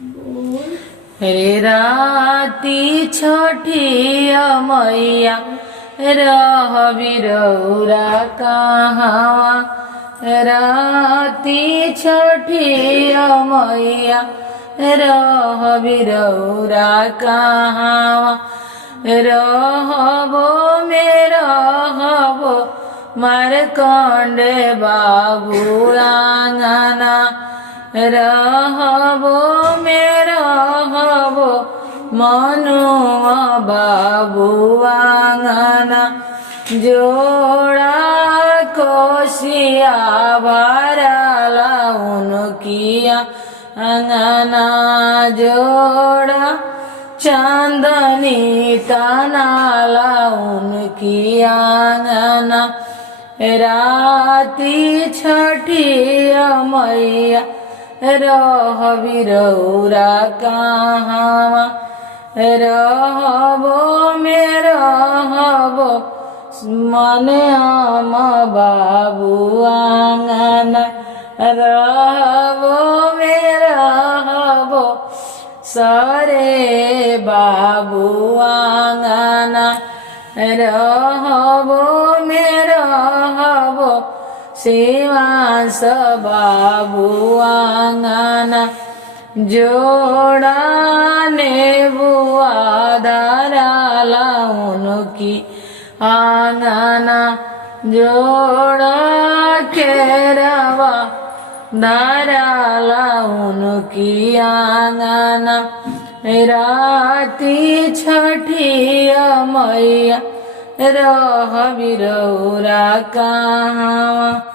रे राती छठी मैया रह बिरौरा कहाँ। राती छठी मैया रह बिरौरा कहाँ। रहबो में रहबो मारकंडे बाबू आंगना। रहबो में रहबो मनुआ बाबू आंगना। जोड़ा कोशिया भरला उनकिया अंगना। जोड़ा चांदनी तनाला उनकी आंगना। राती छठी मैया रह बिरौरा कहाँ। रहबो में रहबो मने हम बाबू आंगना। रहबो में रहबो सरे बाबू आंगना। रहबो में रहबो शिवांश बाबू आंगना। जोड़ा नेबुआ धराला उनकी आंगना। जोड़ा केरवा धराला उनकी आंगना। राती छठी मैया रह बिरौरा कहाँ।